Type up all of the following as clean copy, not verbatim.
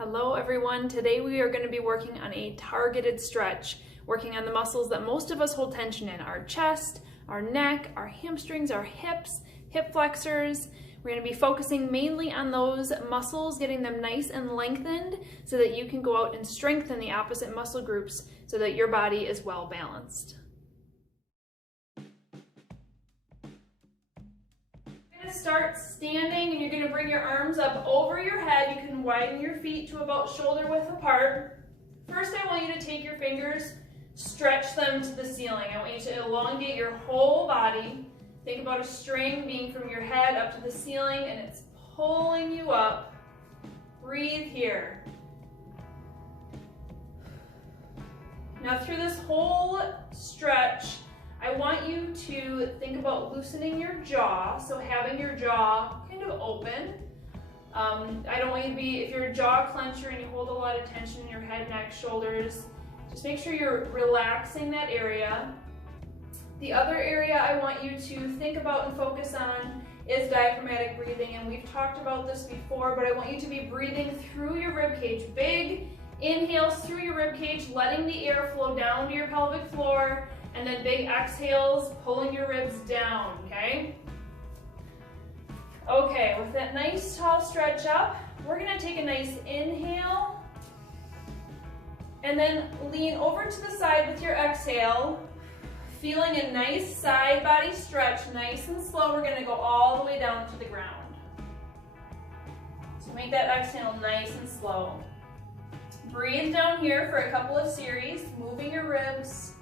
Hello everyone. Today we are going to be working on a targeted stretch, working on the muscles that most of us hold tension in: our chest, our neck, our hamstrings, our hips, hip flexors. We're going to be focusing mainly on those muscles, getting them nice and lengthened so that you can go out and strengthen the opposite muscle groups so that your body is well balanced. Start standing, and you're going to bring your arms up over your head. You can widen your feet to about shoulder width apart. First, I want you to take your fingers, stretch them to the ceiling. I want you to elongate your whole body. Think about a string being from your head up to the ceiling, and it's pulling you up. Breathe here. Now, through this whole stretch, I want you to think about loosening your jaw, so having your jaw kind of open. I don't want you to be, if you're a jaw clencher and you hold a lot of tension in your head, neck, shoulders, just make sure you're relaxing that area. The other area I want you to think about and focus on is diaphragmatic breathing, and we've talked about this before, but I want you to be breathing through your rib cage. Big inhales through your rib cage, letting the air flow down to your pelvic floor, and then big exhales, pulling your ribs down, okay? Okay, with that nice tall stretch up, we're gonna take a nice inhale, and then lean over to the side with your exhale, feeling a nice side body stretch, nice and slow. We're gonna go all the way down to the ground. So make that exhale nice and slow. Breathe down here for a couple of series, moving your ribs.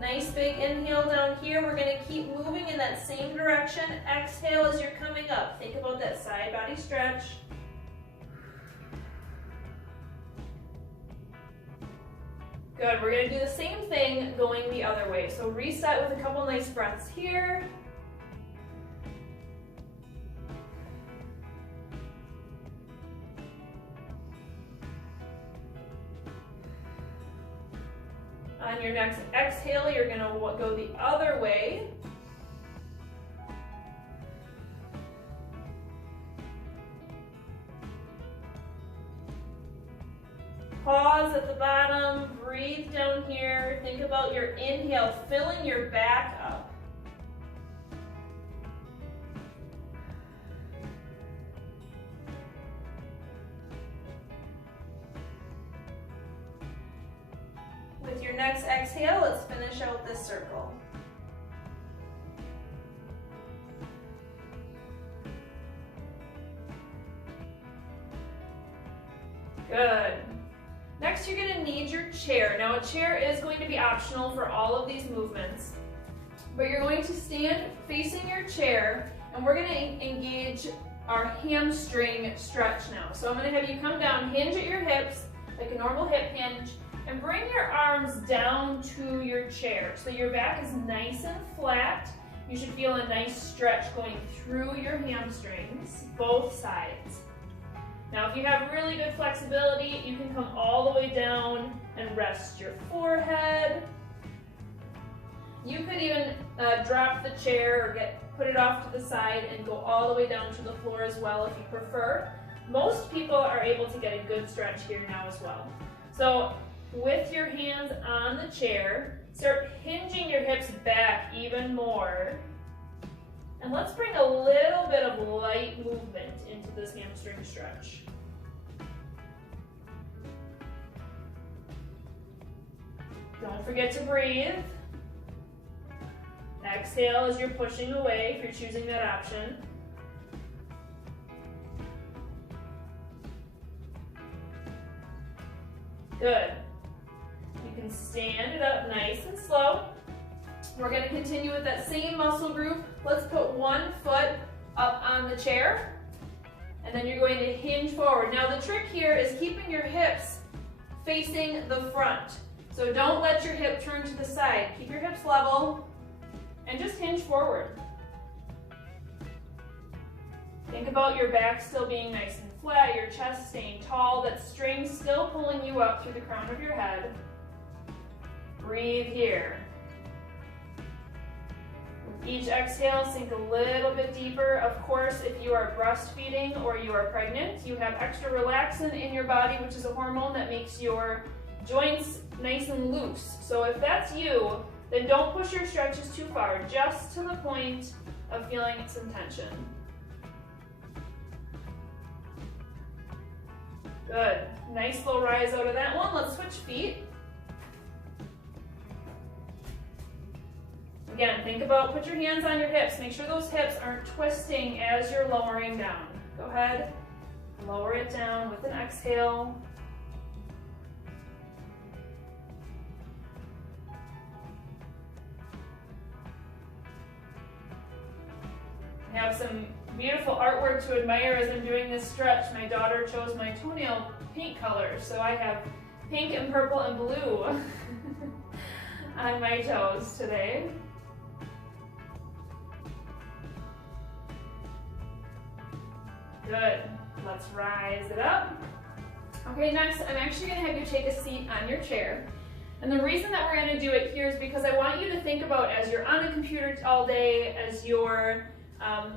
Nice big inhale down here. We're going to keep moving in that same direction. Exhale as you're coming up. Think about that side body stretch. Good. We're going to do the same thing going the other way. So reset with a couple nice breaths here. On your next exhale, you're going to go the other way. Pause at the bottom, breathe down here. Think about your inhale, filling your back up. With your next exhale, let's finish out this circle. Good. Next, you're going to need your chair. Now, a chair is going to be optional for all of these movements, but you're going to stand facing your chair, and we're going to engage our hamstring stretch now. So I'm going to have you come down, hinge at your hips like a normal hip hinge, and bring your arms down to your chair. So your back is nice and flat. You should feel a nice stretch going through your hamstrings, both sides. Now, if you have really good flexibility, you can come all the way down and rest your forehead. You could even drop the chair or put it off to the side and go all the way down to the floor as well if you prefer. Most people are able to get a good stretch here now as well. So with your hands on the chair, start hinging your hips back even more. And let's bring a little bit of light movement into this hamstring stretch. Don't forget to breathe. Exhale as you're pushing away if you're choosing that option. Good. You can stand it up nice and slow. We're going to continue with that same muscle group. Let's put one foot up on the chair, and then you're going to hinge forward. Now, the trick here is keeping your hips facing the front. So don't let your hip turn to the side. Keep your hips level and just hinge forward. Think about your back still being nice and flat, your chest staying tall, that string still pulling you up through the crown of your head. Breathe here. Each exhale, sink a little bit deeper. Of course, if you are breastfeeding or you are pregnant, you have extra relaxin in your body, which is a hormone that makes your joints nice and loose. So if that's you, then don't push your stretches too far, just to the point of feeling some tension. Good. Nice slow rise out of that one. Let's switch feet. Again, think about, put your hands on your hips. Make sure those hips aren't twisting as you're lowering down. Go ahead, lower it down with an exhale. I have some beautiful artwork to admire as I'm doing this stretch. My daughter chose my toenail paint colors, so I have pink and purple and blue on my toes today. Good. Let's rise it up. Okay, next I'm actually going to have you take a seat on your chair. And the reason that we're going to do it here is because I want you to think about, as you're on a computer all day, as you're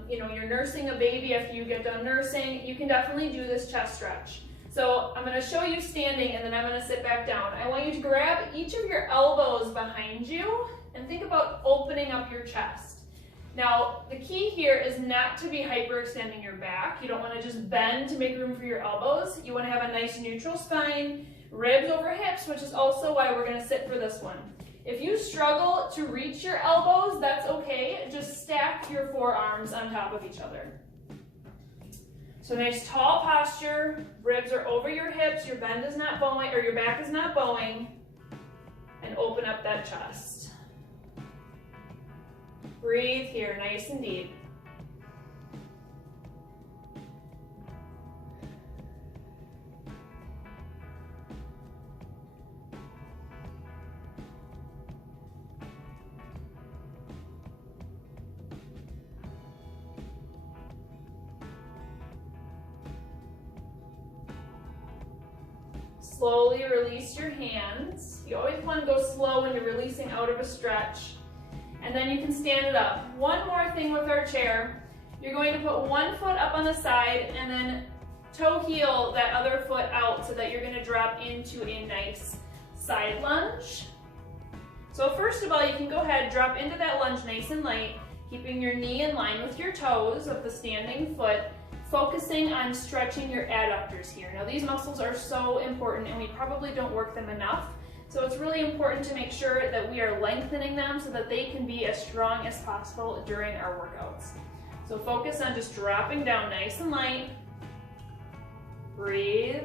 you're nursing a baby after you get done nursing, you can definitely do this chest stretch. So I'm going to show you standing and then I'm going to sit back down. I want you to grab each of your elbows behind you and think about opening up your chest. Now, the key here is not to be hyperextending your back. You don't want to just bend to make room for your elbows. You want to have a nice neutral spine, ribs over hips, which is also why we're going to sit for this one. If you struggle to reach your elbows, that's okay. Just stack your forearms on top of each other. So nice tall posture, ribs are over your hips, your bend is not bowing, or your back is not bowing, and open up that chest. Breathe here, nice and deep. Slowly release your hands. You always want to go slow when you're releasing out of a stretch. And then you can stand it up. One more thing with our chair. You're going to put one foot up on the side and then toe heel that other foot out so that you're going to drop into a nice side lunge. So first of all, you can go ahead, drop into that lunge nice and light, keeping your knee in line with your toes of the standing foot, focusing on stretching your adductors here. Now these muscles are so important and we probably don't work them enough. So it's really important to make sure that we are lengthening them so that they can be as strong as possible during our workouts. So focus on just dropping down nice and light. Breathe.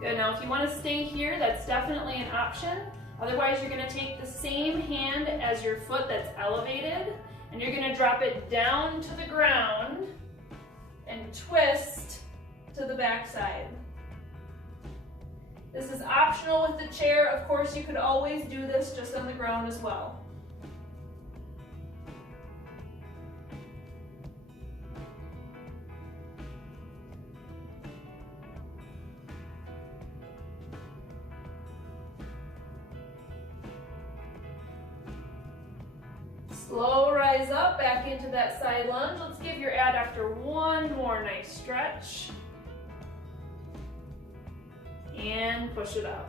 Good, now if you want to stay here, that's definitely an option. Otherwise, you're going to take the same hand as your foot that's elevated, and you're going to drop it down to the ground and twist to the back side. This is optional with the chair. Of course, you could always do this just on the ground as well. Slow rise up, back into that side lunge. Let's give your adductor one more nice stretch. And push it up.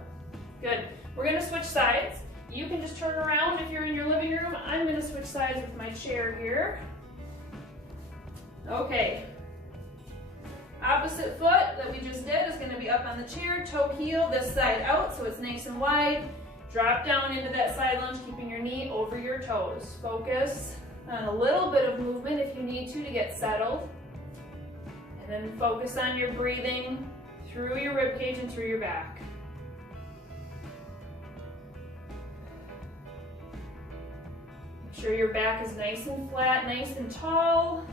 Good. We're going to switch sides. You can just turn around if you're in your living room. I'm going to switch sides with my chair here. Okay. Opposite foot that we just did is going to be up on the chair, toe heel, this side out so it's nice and wide. Drop down into that side lunge, keeping your knee over your toes. Focus on a little bit of movement if you need to get settled. And then focus on your breathing through your rib cage and through your back. Make sure your back is nice and flat, nice and tall.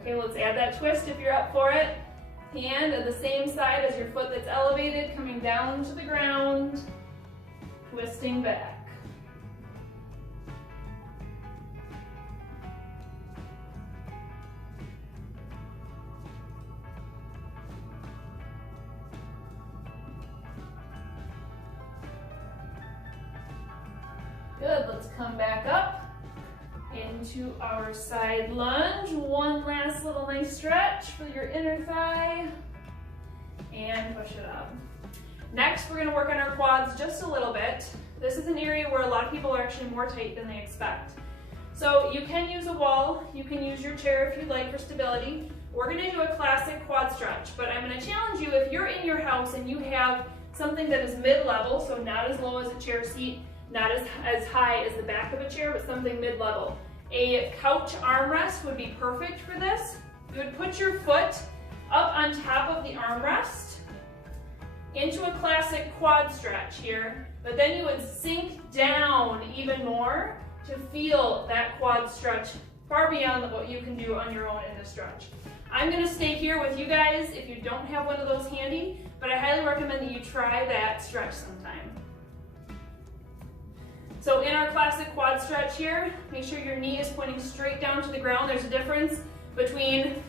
Okay, let's add that twist if you're up for it. Hand at the same side as your foot that's elevated, coming down to the ground, twisting back. Good, let's come back up into our side lunge. One last little nice stretch for your inner thigh. And push it up. Next, we're gonna work on our quads just a little bit. This is an area where a lot of people are actually more tight than they expect. So you can use a wall, you can use your chair if you'd like for stability. We're gonna do a classic quad stretch, but I'm gonna challenge you, if you're in your house and you have something that is mid-level, so not as low as a chair seat, not as high as the back of a chair, but something mid-level. A couch armrest would be perfect for this. You would put your foot up on top of the armrest into a classic quad stretch here, but then you would sink down even more to feel that quad stretch far beyond what you can do on your own in this stretch. I'm gonna stay here with you guys if you don't have one of those handy, but I highly recommend that you try that stretch sometime. So in our classic quad stretch here, make sure your knee is pointing straight down to the ground. There's a difference between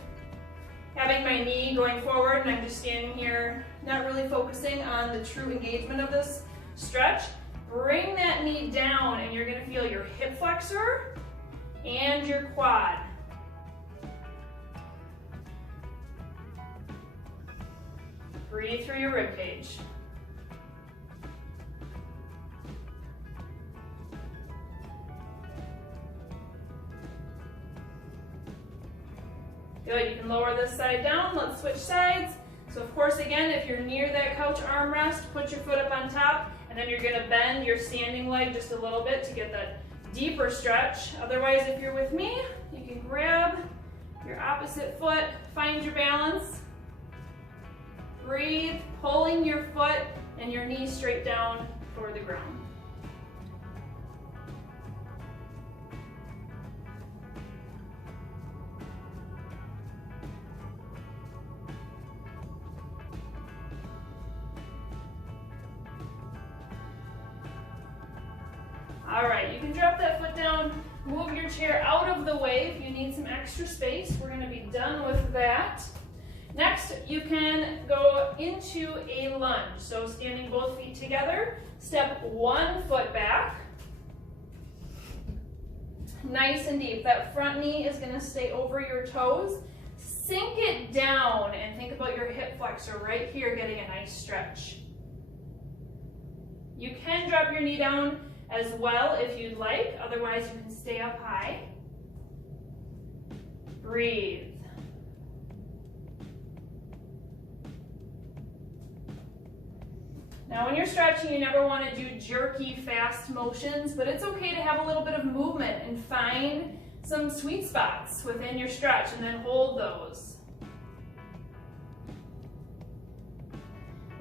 having my knee going forward and I'm just standing here, not really focusing on the true engagement of this stretch. Bring that knee down and you're gonna feel your hip flexor and your quad. Breathe through your rib cage. Good, you can lower this side down. Let's switch sides. So of course, again, if you're near that couch armrest, put your foot up on top, and then you're gonna bend your standing leg just a little bit to get that deeper stretch. Otherwise, if you're with me, you can grab your opposite foot, find your balance. Breathe, pulling your foot and your knee straight down toward the ground. All right, you can drop that foot down, move your chair out of the way if you need some extra space. We're gonna be done with that. Next, you can go into a lunge. So standing both feet together, step one foot back. Nice and deep. That front knee is gonna stay over your toes. Sink it down and think about your hip flexor right here getting a nice stretch. You can drop your knee down as well if you'd like, otherwise you can stay up high. Breathe. Now when you're stretching, you never want to do jerky, fast motions, but it's okay to have a little bit of movement and find some sweet spots within your stretch and then hold those.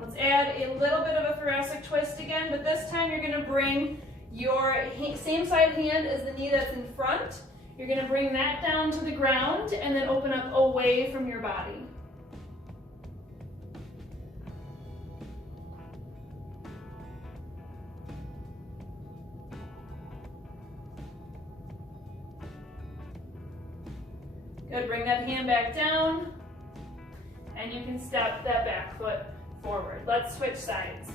Let's add a little bit of a thoracic twist again, but this time you're going to bring your same side hand as the knee that's in front. You're going to bring that down to the ground and then open up away from your body. Good, bring that hand back down, and you can step that back foot forward. Let's switch sides.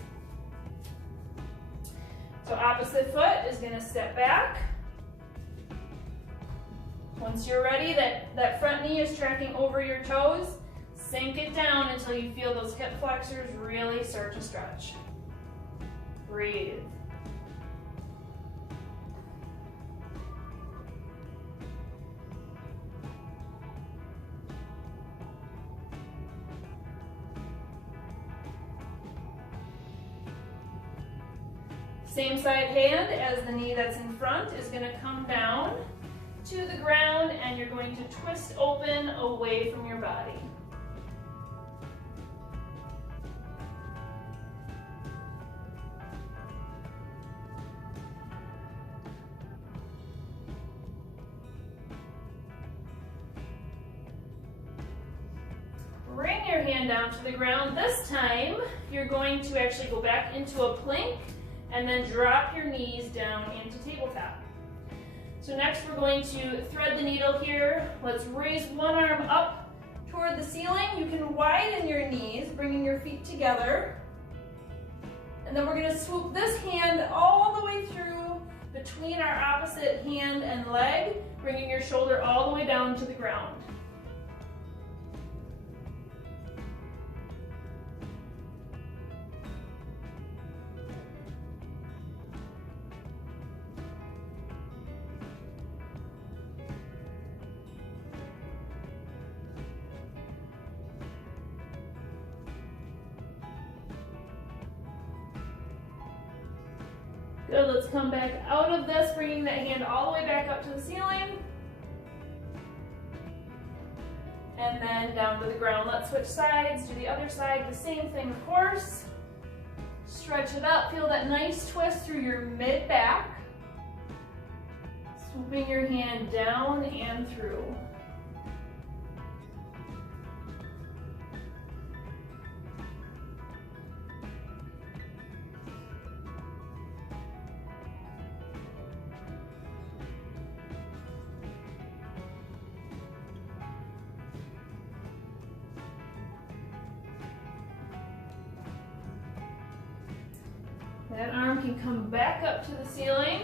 So opposite foot is gonna step back. Once you're ready, that front knee is tracking over your toes, sink it down until you feel those hip flexors really start to stretch. Breathe. Same side hand as the knee that's in front is going to come down to the ground and you're going to twist open away from your body. Bring your hand down to the ground. This time you're going to actually go back into a plank and then drop your knees down into tabletop. So next we're going to thread the needle here. Let's raise one arm up toward the ceiling. You can widen your knees, bringing your feet together. And then we're gonna swoop this hand all the way through bringing your shoulder all the way down to the ground. Good, let's come back out of this, bringing that hand all the way back up to the ceiling. And then down to the ground. Let's switch sides, do the other side, the same thing of course. Stretch it up, feel that nice twist through your mid-back. Swooping your hand down and through. That arm can come back up to the ceiling.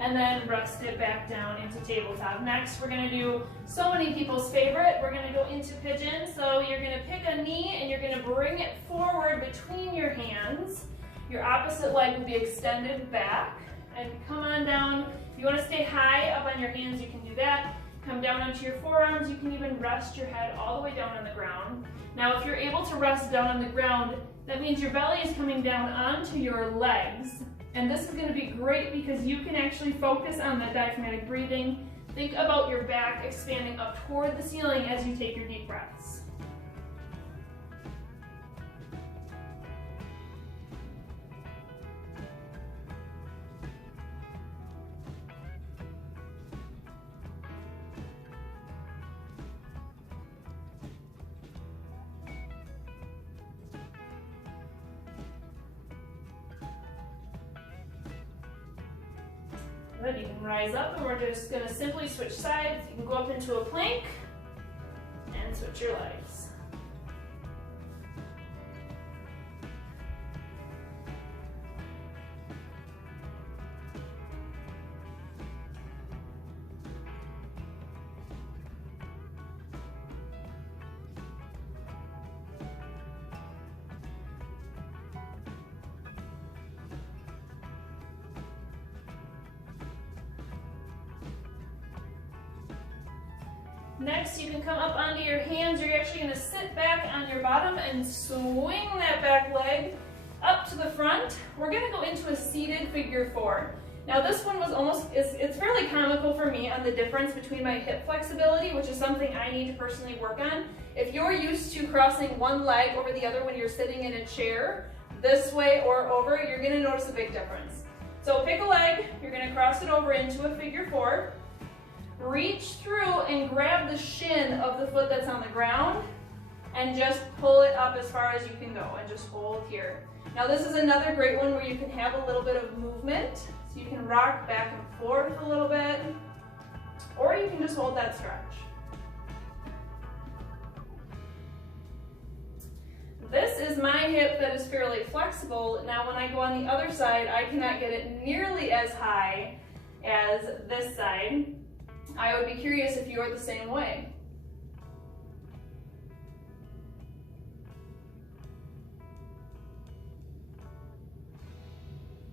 And then rest it back down into tabletop. Next, we're gonna do so many people's favorite. We're gonna go into pigeon. So you're gonna pick a knee and you're gonna bring it forward between your hands. Your opposite leg will be extended back. And come on down. If you wanna stay high up on your hands, you can do that. Come down onto your forearms. You can even rest your head all the way down on the ground. Now, if you're able to rest down on the ground, that means your belly is coming down onto your legs. And this is going to be great because you can actually focus on that diaphragmatic breathing. Think about your back expanding up toward the ceiling as you take your deep breaths. Good, you can rise up and we're just gonna simply switch sides. You can go up into a plank and switch your legs. Next, you can come up onto your hands. You're actually going to sit back on your bottom and swing that back leg up to the front. We're going to go into a seated figure four. Now this one was it's fairly comical for me on the difference between my hip flexibility, which is something I need to personally work on. If you're used to crossing one leg over the other when you're sitting in a chair, this way or over, you're going to notice a big difference. So pick a leg, you're going to cross it over into a figure four. Reach through and grab the shin of the foot that's on the ground and just pull it up as far as you can go and just hold here. Now this is another great one where you can have a little bit of movement. So you can rock back and forth a little bit, or you can just hold that stretch. This is my hip that is fairly flexible. Now when I go on the other side, I cannot get it nearly as high as this side. I would be curious if you're the same way.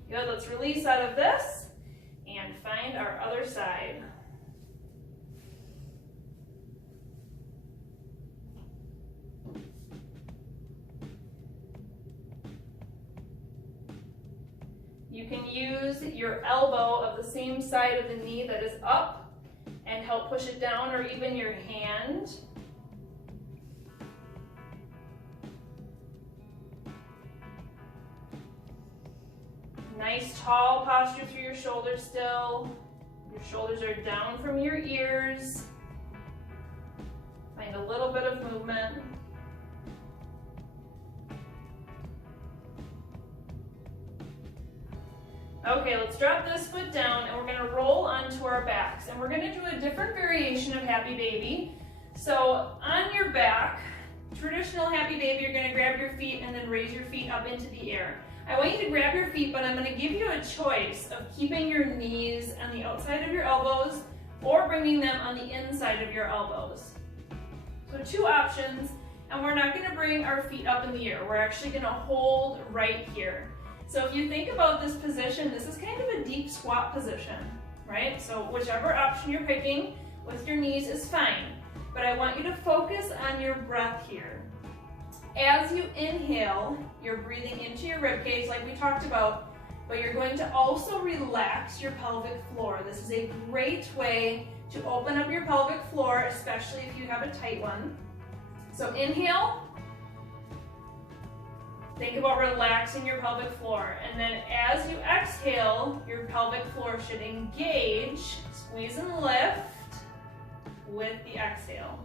Good, let's release out of this and find our other side. You can use your elbow of the same side of the knee that is up and help push it down, or even your hand. Nice tall posture through your shoulders still. Your shoulders are down from your ears. Find a little bit of movement. Okay, let's drop this foot down and we're going to roll onto our backs. And we're going to do a different variation of Happy Baby. So on your back, traditional happy baby, you're gonna grab your feet and then raise your feet up into the air. I want you to grab your feet, but I'm gonna give you a choice of keeping your knees on the outside of your elbows or bringing them on the inside of your elbows. So 2 options, and we're not gonna bring our feet up in the air. We're actually gonna hold right here. So if you think about this position, this is kind of a deep squat position, right? So whichever option you're picking with your knees is fine, but I want you to focus on your breath here. As you inhale, you're breathing into your rib cage like we talked about, but you're going to also relax your pelvic floor. This is a great way to open up your pelvic floor, especially if you have a tight one. So inhale, think about relaxing your pelvic floor, and then as you exhale, your pelvic floor should engage, squeeze and lift with the exhale.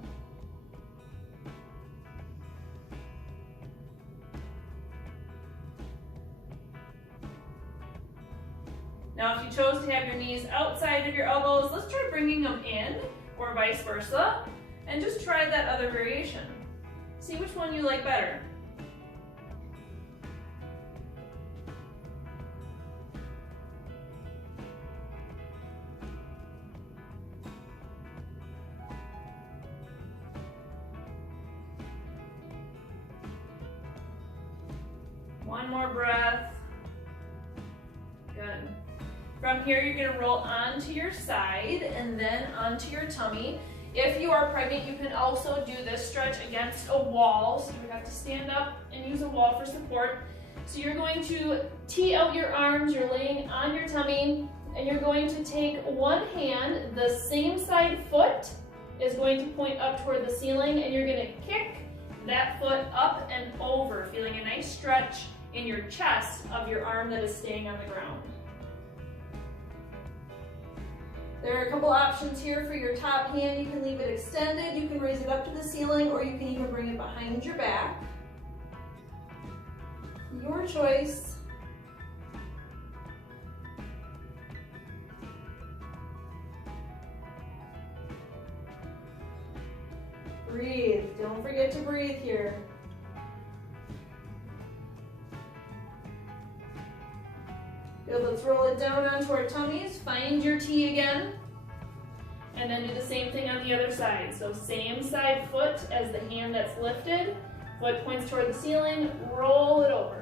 Now, if you chose to have your knees outside of your elbows, let's try bringing them in, or vice versa, and just try that other variation. See which one you like better. One more breath. Good. From here, you're going to roll onto your side and then onto your tummy. If you are pregnant, you can also do this stretch against a wall. So you have to stand up and use a wall for support. So you're going to tee out your arms, you're laying on your tummy, and you're going to take one hand, the same side foot is going to point up toward the ceiling, and you're going to kick that foot up and over, feeling a nice stretch in your chest of your arm that is staying on the ground. There are a couple options here for your top hand. You can leave it extended, you can raise it up to the ceiling, or you can even bring it behind your back. Your choice. Breathe. Don't forget to breathe here. Good, let's roll it down onto our tummies. Find your T again. And then do the same thing on the other side. So same side foot as the hand that's lifted. Foot points toward the ceiling. Roll it over.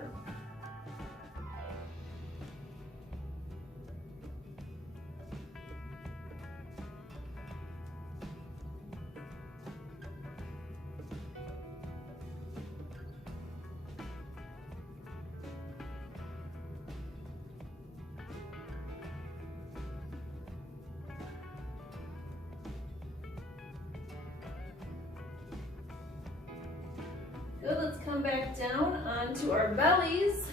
Good, let's come back down onto our bellies.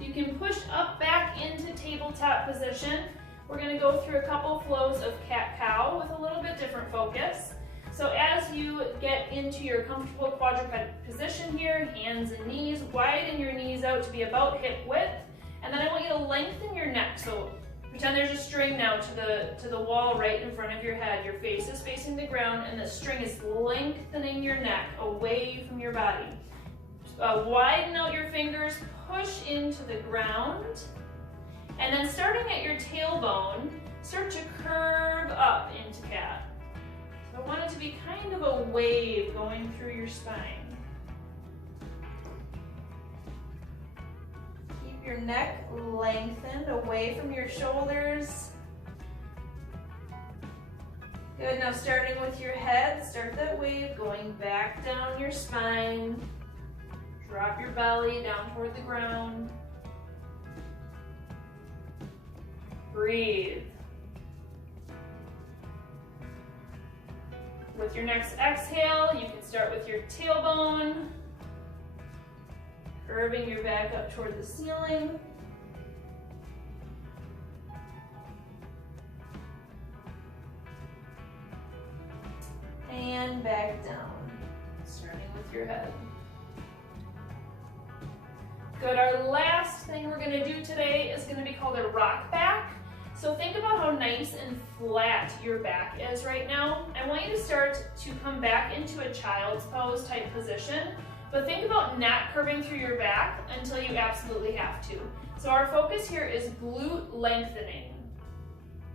You can push up back into tabletop position. We're going to go through a couple flows of cat-cow with a little bit different focus. So as you get into your comfortable quadruped position here, hands and knees, widen your knees out to be about hip width, and then I want you to lengthen your neck. So pretend there's a string now to the wall right in front of your head. Your face is facing the ground, and the string is lengthening your neck away from your body. Widen out your fingers, push into the ground, and then starting at your tailbone, start to curve up into cat. So I want it to be kind of a wave going through your spine. Keep your neck lengthened away from your shoulders. Good, now starting with your head, start that wave going back down your spine. Drop your belly down toward the ground. Breathe. With your next exhale, you can start with your tailbone, curving your back up toward the ceiling. And back down, starting with your head. Good, our last thing we're gonna do today is gonna be called a rock back. So think about how nice and flat your back is right now. I want you to start to come back into a child's pose type position, but think about not curving through your back until you absolutely have to. So our focus here is glute lengthening.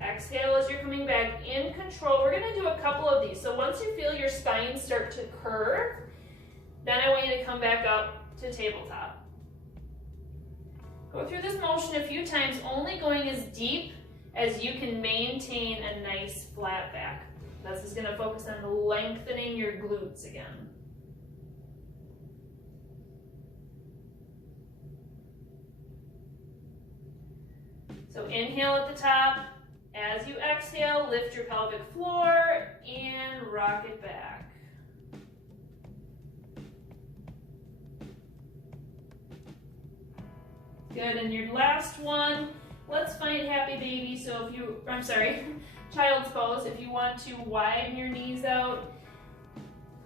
Exhale as you're coming back in control. We're gonna do a couple of these. So once you feel your spine start to curve, then I want you to come back up to tabletop. Go through this motion a few times, only going as deep as you can maintain a nice flat back. This is gonna focus on lengthening your glutes again. So inhale at the top. As you exhale, lift your pelvic floor and rock it back. Good, and your last one, let's find happy baby. So child's pose. If you want to widen your knees out,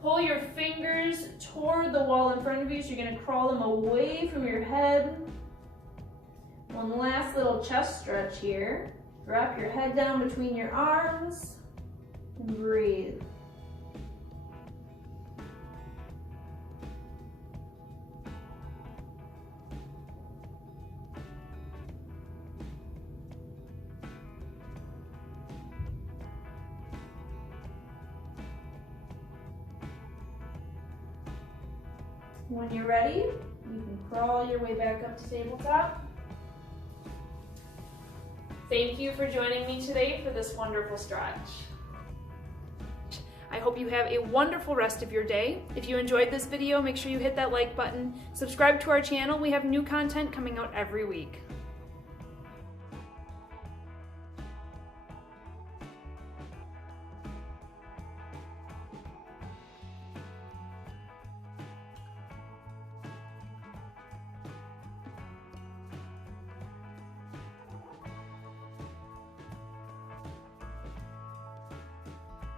pull your fingers toward the wall in front of you. So you're gonna crawl them away from your head. One last little chest stretch here. Drop your head down between your arms and breathe. When you're ready, you can crawl your way back up to tabletop. Thank you for joining me today for this wonderful stretch. I hope you have a wonderful rest of your day. If you enjoyed this video, make sure you hit that like button. Subscribe to our channel. We have new content coming out every week.